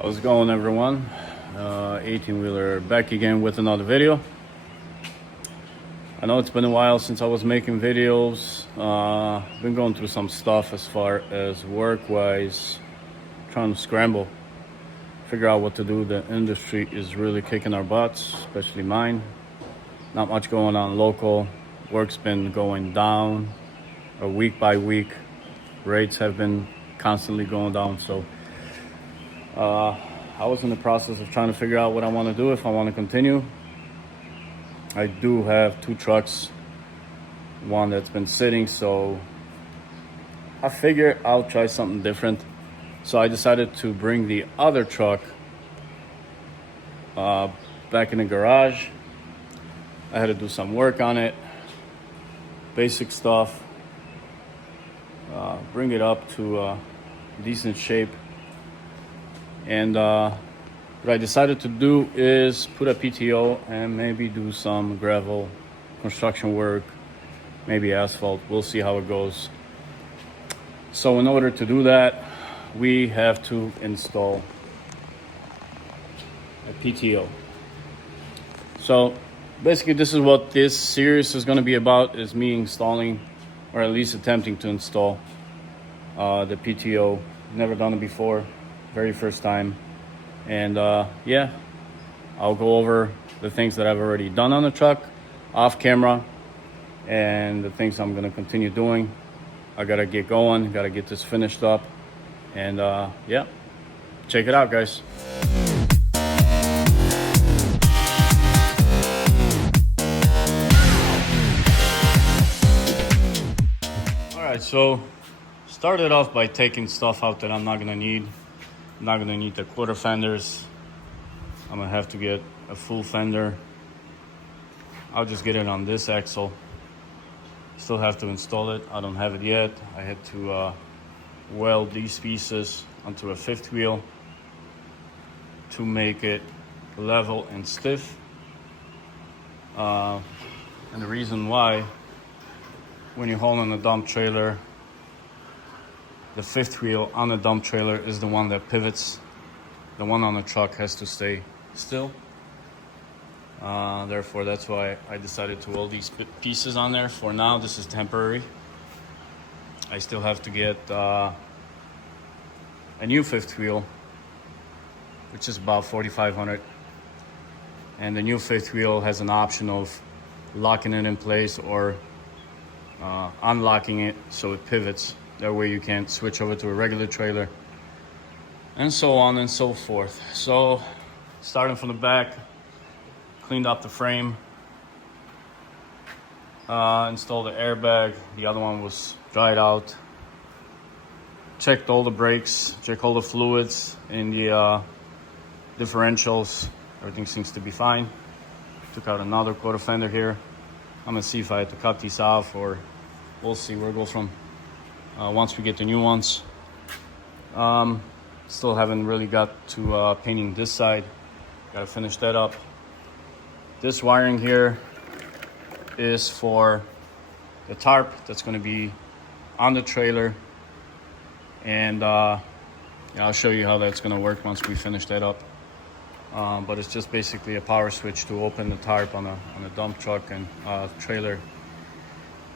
How's it going, everyone? 18-wheeler back again with another video. I know it's been a while since I was making videos. Been going through some stuff as far as work-wise, trying to scramble, figure out what to do. The industry is really kicking our butts, especially mine. Not much going on local. Work's been going down week by week. Rates have been constantly going down, so I was in the process of trying to figure out what I want to do, if I want to continue. I do have two trucks, one that's been sitting, so I figure I'll try something different. So I decided to bring the other truck back in the garage. I had to do some work on it, basic stuff, bring it up to decent shape. And what I decided to do is put a PTO and maybe do some gravel construction work, maybe asphalt. We'll see how it goes. So in order to do that, we have to install a PTO. So basically this is what this series is going to be about, is me installing, or at least attempting to install the PTO. Never done it before. Very first time. And yeah, I'll go over the things that I've already done on the truck off camera and the things I'm gonna continue doing. I gotta get going, gotta get this finished up, and yeah, check it out, guys. All right, so started off by taking stuff out that I'm not gonna need. I'm not gonna need the quarter fenders. I'm gonna have to get a full fender. I'll just get it on this axle. Still have to install it. I don't have it yet. I had to weld these pieces onto a fifth wheel to make it level and stiff. And the reason why, when you're hauling a dump trailer, the fifth wheel on the dump trailer is the one that pivots. The one on the truck has to stay still. Therefore, that's why I decided to weld these pieces on there. For now, this is temporary. I still have to get a new fifth wheel, which is about $4,500. And the new fifth wheel has an option of locking it in place or unlocking it so it pivots. That way you can switch over to a regular trailer, and so on and so forth. So starting from the back, cleaned up the frame, installed the airbag. The other one was dried out. Checked all the brakes, checked all the fluids in the differentials. Everything seems to be fine. Took out another quarter fender here. I'm gonna see if I had to cut these off, or we'll see where it goes from. Once we get the new ones. Still haven't really got to painting this side. Gotta finish that up. This wiring here is for the tarp that's gonna be on the trailer. And yeah, I'll show you how that's gonna work once we finish that up. But it's just basically a power switch to open the tarp on a dump truck and trailer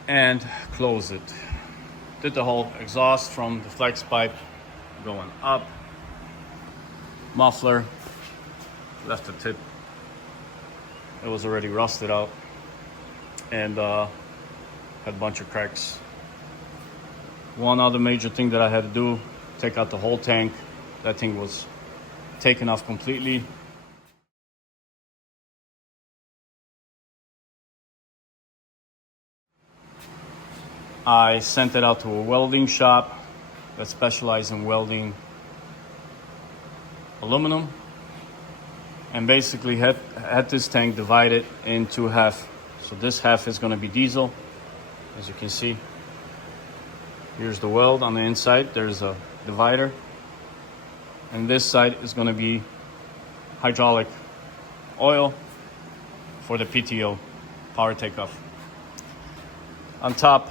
and close it. Did the whole exhaust from the flex pipe going up. Muffler, left the tip. It was already rusted out and had a bunch of cracks. One other major thing that I had to do, take out the whole tank. That thing was taken off completely. I sent it out to a welding shop that specializes in welding aluminum, and basically had this tank divided into half. So this half is going to be diesel, as you can see. Here's the weld on the inside. There's a divider, and this side is going to be hydraulic oil for the PTO, power takeoff. On top,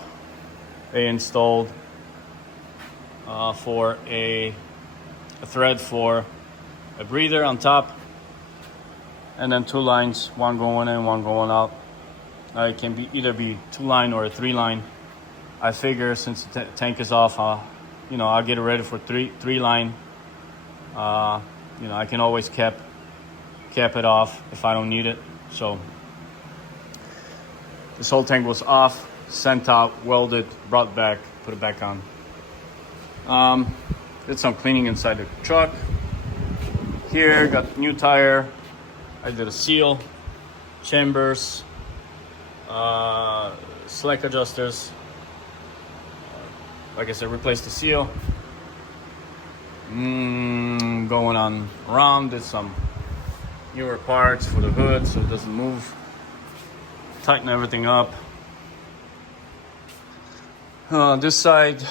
they installed for a thread for a breather on top, and then 2 lines, one going in, one going out. It can be either be 2 line or a 3 line. I figure since the tank is off, I'll get it ready for 3 line. I can always cap it off if I don't need it. So this whole tank was off, sent out, welded, brought back, put it back on. Did some cleaning inside the truck. Here, got new tire. I did a seal, chambers, slack adjusters. Like I said, replaced the seal. Going on around, did some newer parts for the hood so it doesn't move. Tighten everything up. This side,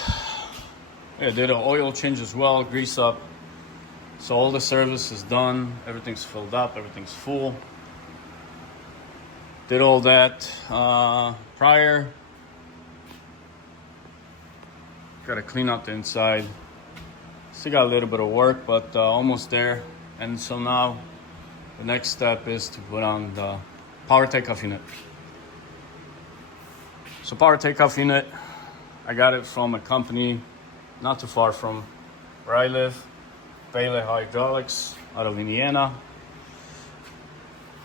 did an oil change as well, grease up. So all the service is done, everything's filled up, everything's full. Did all that prior. Got to clean up the inside. Still got a little bit of work, but almost there. And so now the next step is to put on the power takeoff unit. So power takeoff unit, I got it from a company not too far from where I live, Bailey Hydraulics out of Indiana.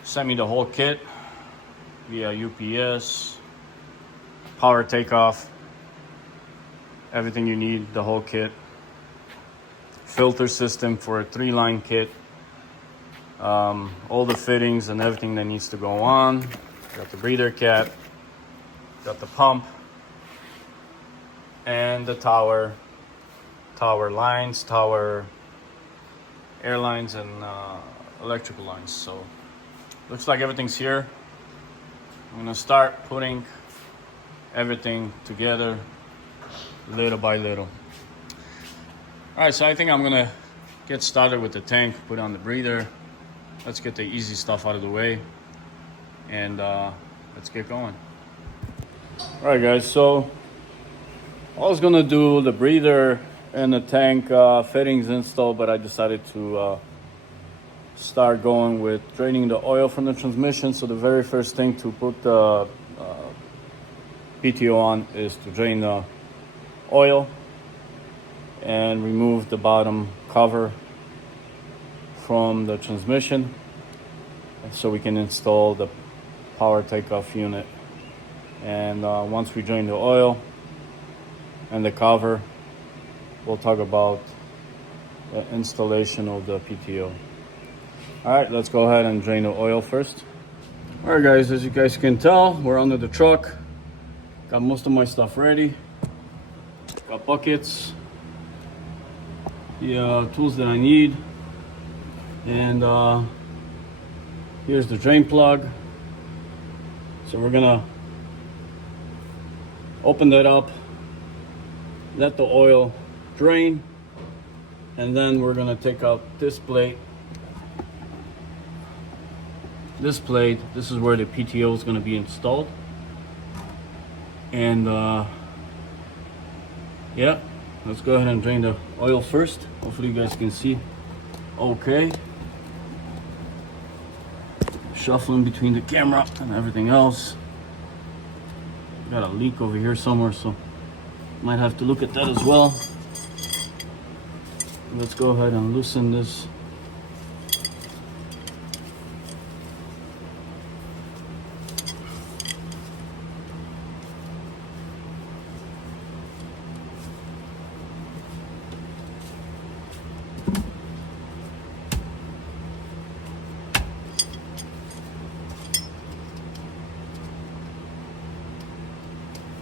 Sent me the whole kit via UPS, power takeoff, everything you need, the whole kit. Filter system for a 3-line kit. All the fittings and everything that needs to go on. Got the breather cap, got the pump, and the tower lines, tower air lines, and electrical lines. So looks like everything's here. I'm gonna start putting everything together little by little. All right, so I think I'm gonna get started with the tank, put on the breather. Let's get the easy stuff out of the way, and let's get going. All right, guys, so I was gonna do the breather and the tank fittings install, but I decided to start going with draining the oil from the transmission. So the very first thing to put the PTO on is to drain the oil and remove the bottom cover from the transmission so we can install the power takeoff unit. And once we drain the oil and the cover, we'll talk about the installation of the PTO. All right, let's go ahead and drain the oil first. All right, guys, as you guys can tell, we're under the truck. Got most of my stuff ready. Got buckets, the tools that I need, and here's the drain plug. So we're gonna open that up, let the oil drain, and then we're gonna take out this plate. This plate, this is where the PTO is gonna be installed. And yeah, let's go ahead and drain the oil first. Hopefully you guys can see okay. Shuffling between the camera and everything else. Got a leak over here somewhere, so might have to look at that as well. Let's go ahead and loosen this.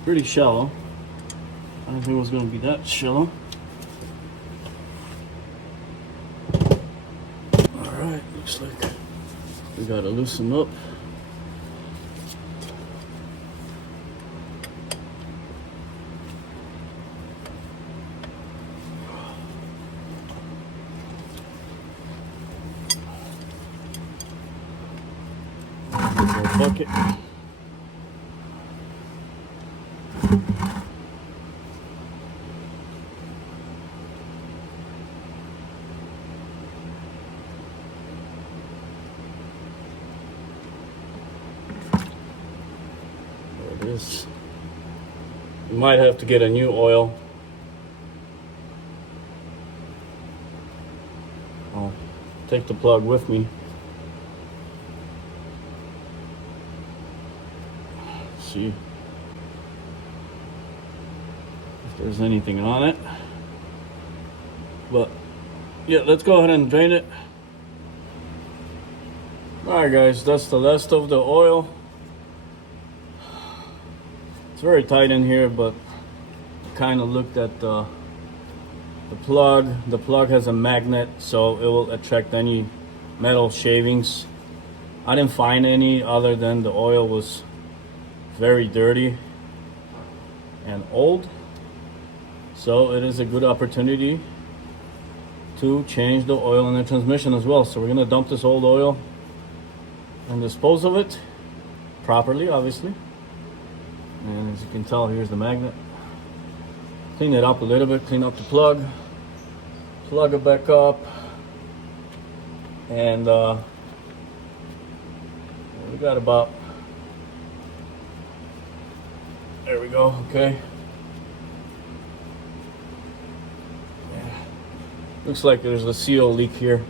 Pretty shallow. I didn't think it was going to be that shallow. Alright, looks like we got to loosen up. Bucket. is you might have to get a new oil. I'll take the plug with me. See if there's anything on it. But yeah, let's go ahead and drain it. Alright guys, that's the last of the oil. It's very tight in here, but kind of looked at the plug. The plug has a magnet, so it will attract any metal shavings. I didn't find any other than the oil was very dirty and old. So it is a good opportunity to change the oil in the transmission as well. So we're gonna dump this old oil and dispose of it properly, obviously. And as you can tell, here's the magnet. Clean it up a little bit, clean up the plug it back up, and we got about, there we go, okay. Yeah. Looks like there's a CO leak here.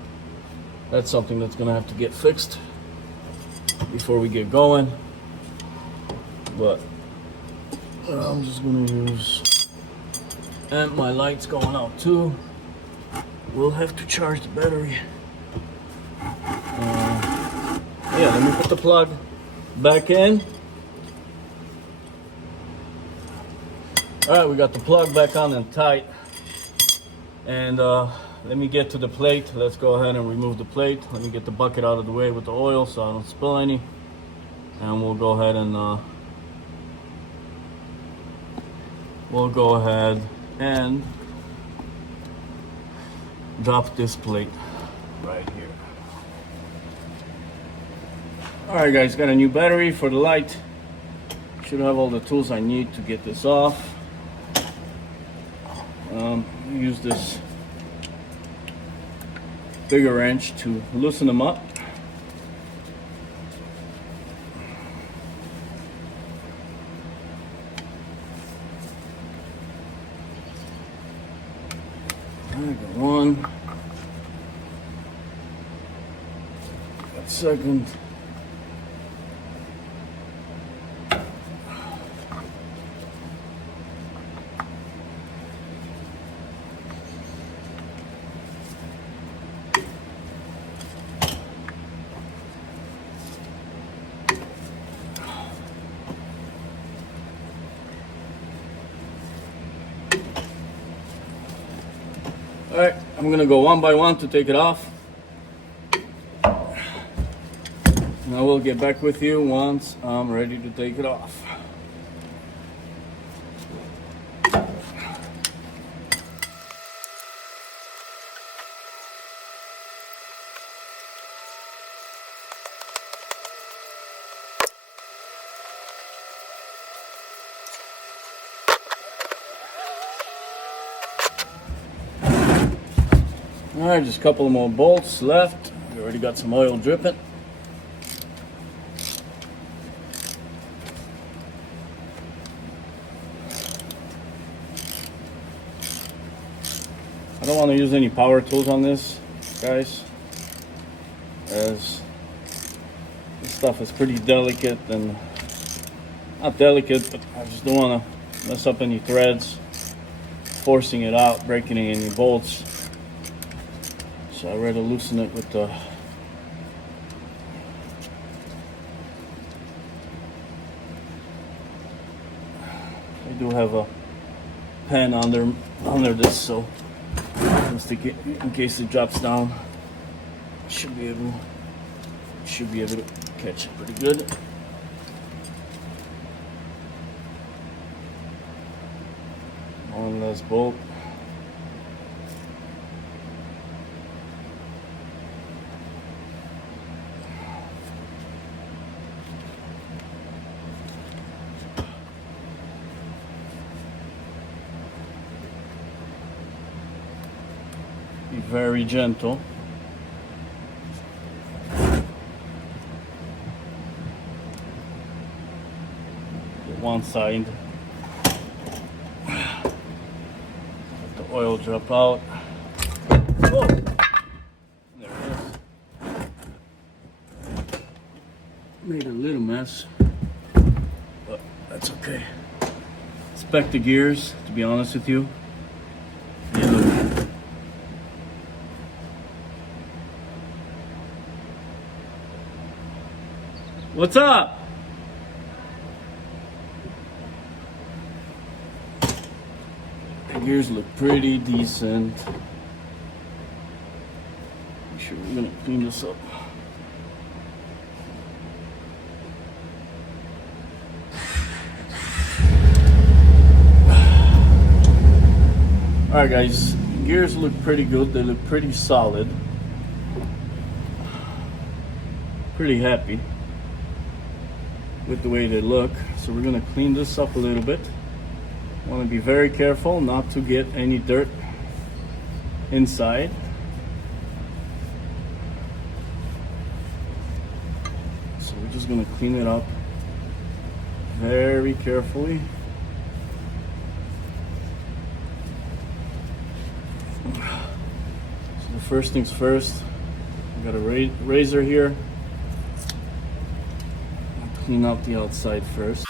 That's something that's gonna have to get fixed before we get going. But I'm just gonna use, and my light's going out too. We'll have to charge the battery. Yeah, let me put the plug back in. All right, we got the plug back on and tight. And let me get to the plate. Let's go ahead and remove the plate. Let me get the bucket out of the way with the oil so I don't spill any. And we'll go ahead and drop this plate right here. All right guys, got a new battery for the light. Should have all the tools I need to get this off. Use this bigger wrench to loosen them up. I got one. Got second. All right, I'm gonna go one by one to take it off. And I will get back with you once I'm ready to take it off. All right, just a couple more bolts left. We already got some oil dripping. I don't want to use any power tools on this, guys, as this stuff is pretty delicate, and not delicate, but I just don't want to mess up any threads, forcing it out, breaking any bolts. So I'd rather loosen it with the I do have a pen under this, so I can stick it in case it drops down. Should be able to catch it pretty good. One less bolt. Be very gentle. one side. Let the oil drop out. Oh! There it is. Made a little mess, but that's okay. Inspect the gears, to be honest with you. They look What's up? The gears look pretty decent. Make sure we're gonna clean this up. Alright guys, gears look pretty good. They look pretty solid. Pretty happy with the way they look. So we're gonna clean this up a little bit. Want to be very careful not to get any dirt inside. So we're just gonna clean it up very carefully. So the first things first, we got a razor here. Clean up the outside first.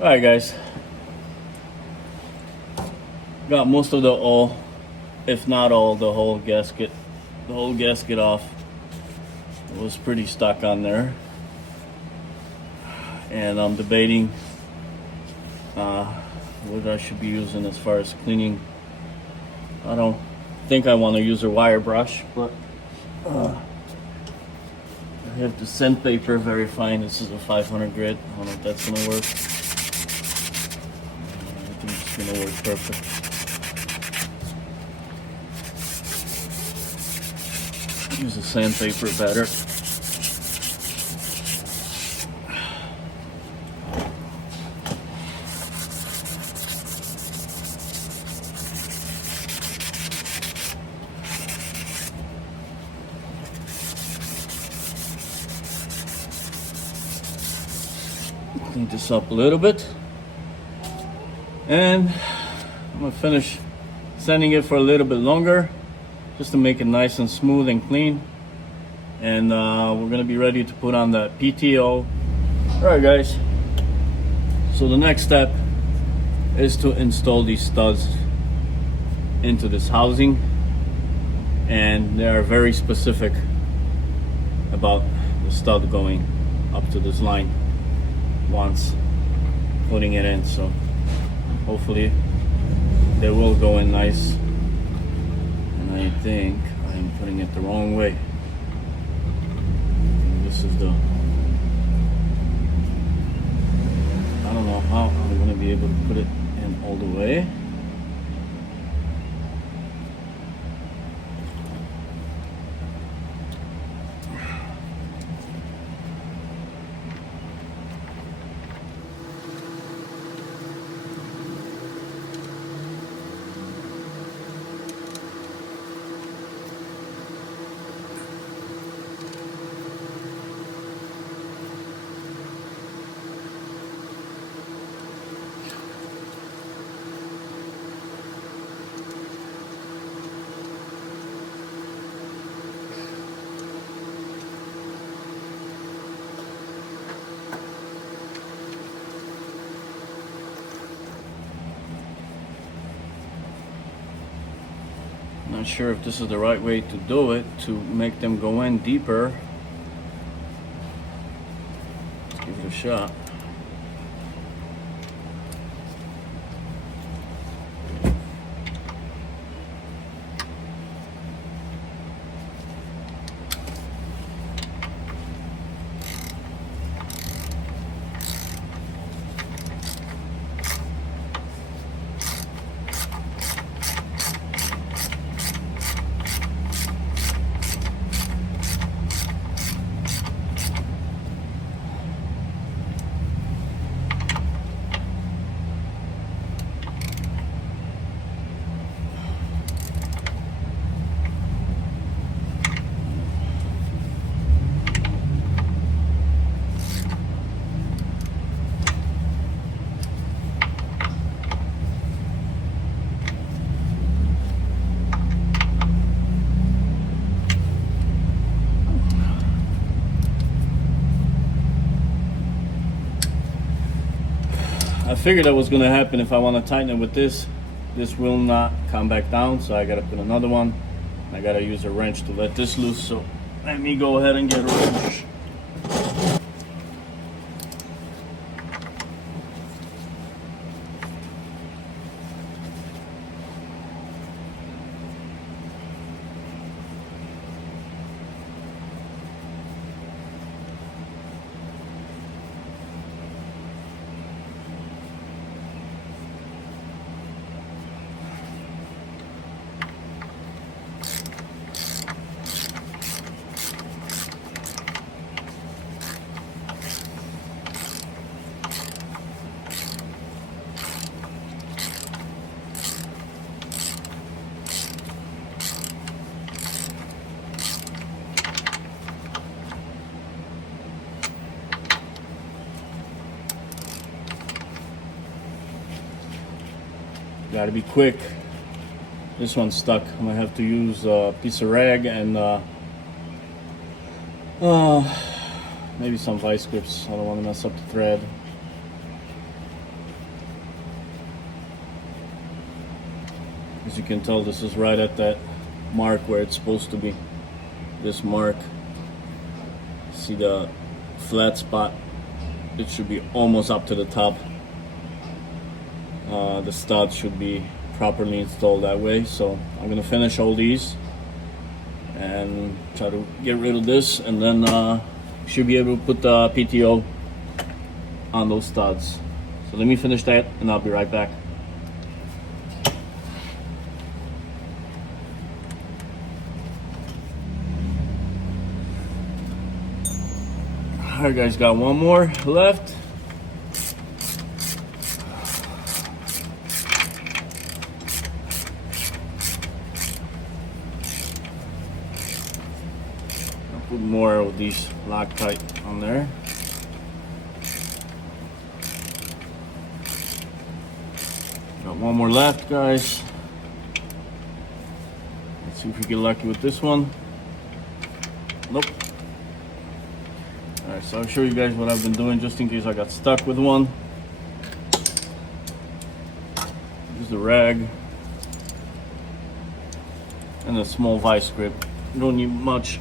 Alright guys, got most of the oil, if not all, the whole gasket off. It was pretty stuck on there, and I'm debating what I should be using as far as cleaning. I don't think I want to use a wire brush, but I have the sandpaper, very fine. This is a 500 grit. I don't know if that's gonna work. I think it's gonna work perfect. Use the sandpaper better. Clean this up a little bit, and I'm gonna finish sanding it for a little bit longer, just to make it nice and smooth and clean. And we're gonna be ready to put on that PTO. All right guys, so the next step is to install these studs into this housing, and they are very specific about the stud going up to this line once putting it in. So hopefully they will go in nice, and I think I'm putting it the wrong way. This is the, I don't know how I'm going to be able to put it in all the way. Not sure if this is the right way to do it, to make them go in deeper. Let's give it a shot. I figured that was gonna happen. If I want to tighten it with this will not come back down, so I gotta put another one. I gotta use a wrench to let this loose, so let me go ahead and get a wrench. Gotta be quick. This one's stuck. I'm gonna have to use a piece of rag and maybe some vice grips. I don't want to mess up the thread. As you can tell, this is right at that mark where it's supposed to be. This mark. See the flat spot? It should be almost up to the top. The stud should be properly installed that way. So I'm gonna finish all these and try to get rid of this, and then should be able to put the PTO on those studs. So let me finish that and I'll be right back. Alright guys, got one more left. Put more of these Loctite on there. Got one more left, guys. Let's see if we get lucky with this one. Nope. Alright, so I'll show you guys what I've been doing just in case I got stuck with one. Use the rag and a small vice grip. You don't need much.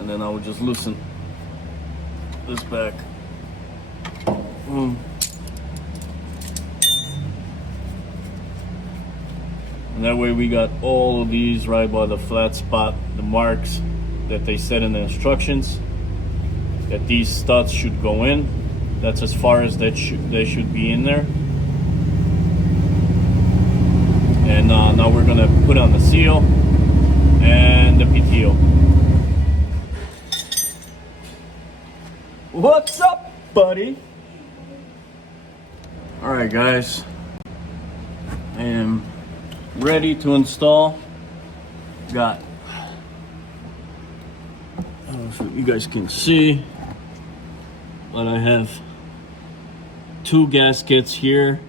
And then I would just loosen this back. And that way we got all of these right by the flat spot, the marks that they said in the instructions, that these studs should go in. That's as far as they should be in there. And now we're gonna put on the seal and the PTO. What's up, buddy? All right, guys. I am ready to install. Got, I don't know if you guys can see, but I have 2 gaskets here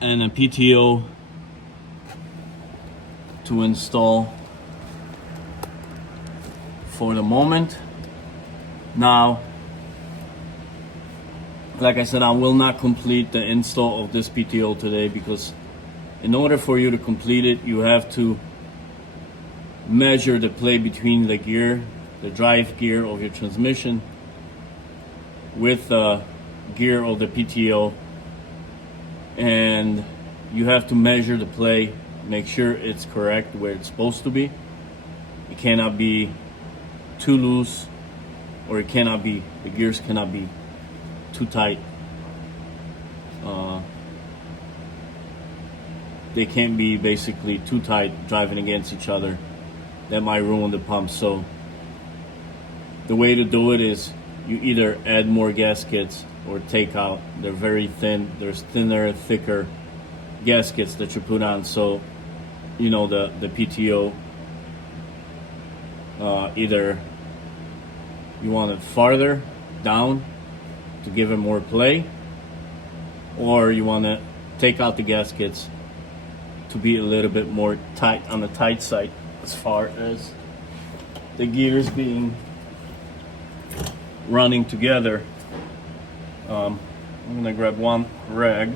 and a PTO to install for the moment. Now, like I said, I will not complete the install of this PTO today, because in order for you to complete it, you have to measure the play between the gear, the drive gear of your transmission, with the gear of the PTO, and you have to measure the play, make sure it's correct where it's supposed to be. It cannot be too loose, or it cannot be, the gears cannot be too tight. They can't be basically too tight, driving against each other. That might ruin the pump. So the way to do it is you either add more gaskets or take out. They're very thin. There's thinner, thicker gaskets that you put on. So, you know, the PTO, either you want it farther down to give it more play, or you want to take out the gaskets to be a little bit more tight, on the tight side, as far as the gears being running together. I'm gonna grab one rag.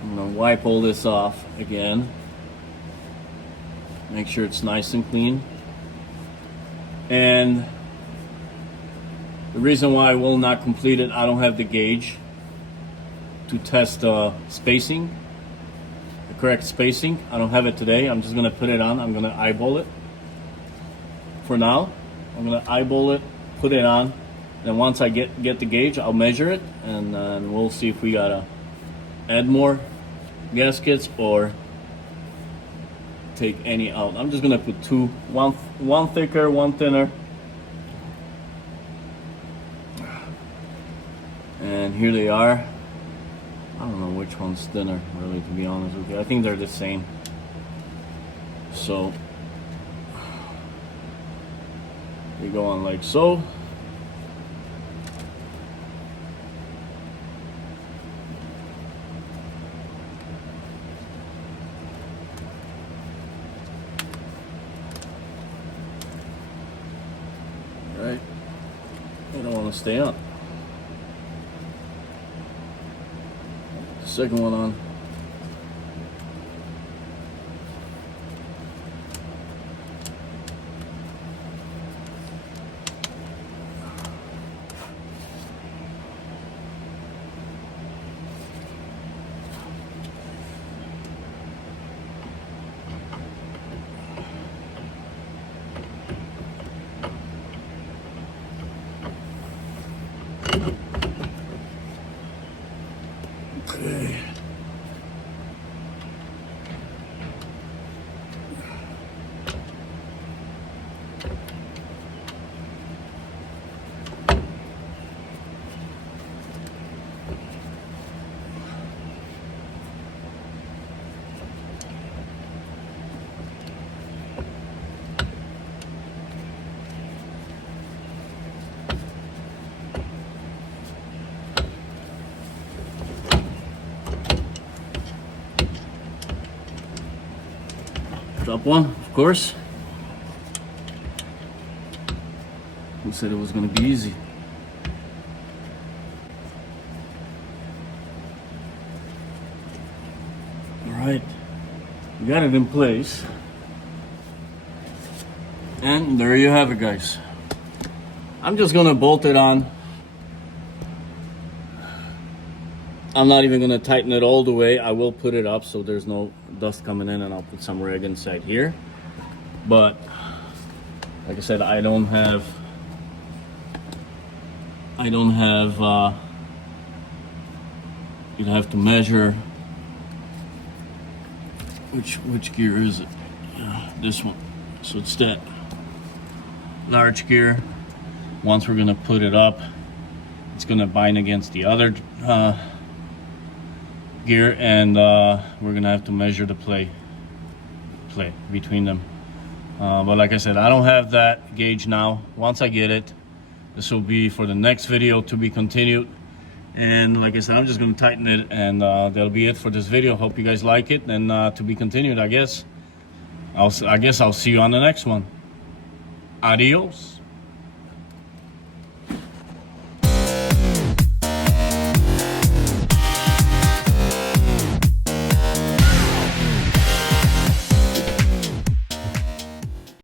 I'm gonna wipe all this off again. Make sure it's nice and clean. And the reason why I will not complete it, I don't have the gauge to test the spacing, the correct spacing. I don't have it today. I'm just gonna put it on. I'm gonna eyeball it for now. I'm gonna eyeball it, put it on, and once I get the gauge, I'll measure it, and we'll see if we gotta add more gaskets or take any out. I'm just gonna put two, one thicker, one thinner. And here they are. I don't know which one's thinner, really, to be honest with you. I think they're the same. So they go on like so. Right? They don't want to stay on. Second one on. Okay. Drop one, of course. Who said it was gonna be easy? All right, we got it in place. And there you have it, guys. I'm just gonna bolt it on. I'm not even gonna tighten it all the way. I will put it up so there's no dust coming in, and I'll put some rag inside here. But like I said, I don't have you have to measure which gear is it? This one. So it's that large gear. Once we're gonna put it up, it's gonna bind against the other gear, and we're gonna have to measure the play between them. But like I said, I don't have that gauge now. Once I get it, this will be for the next video to be continued. And like I said, I'm just gonna tighten it, and that'll be it for this video. Hope you guys like it, and to be continued, I guess. I guess I'll see you on the next one. Adios.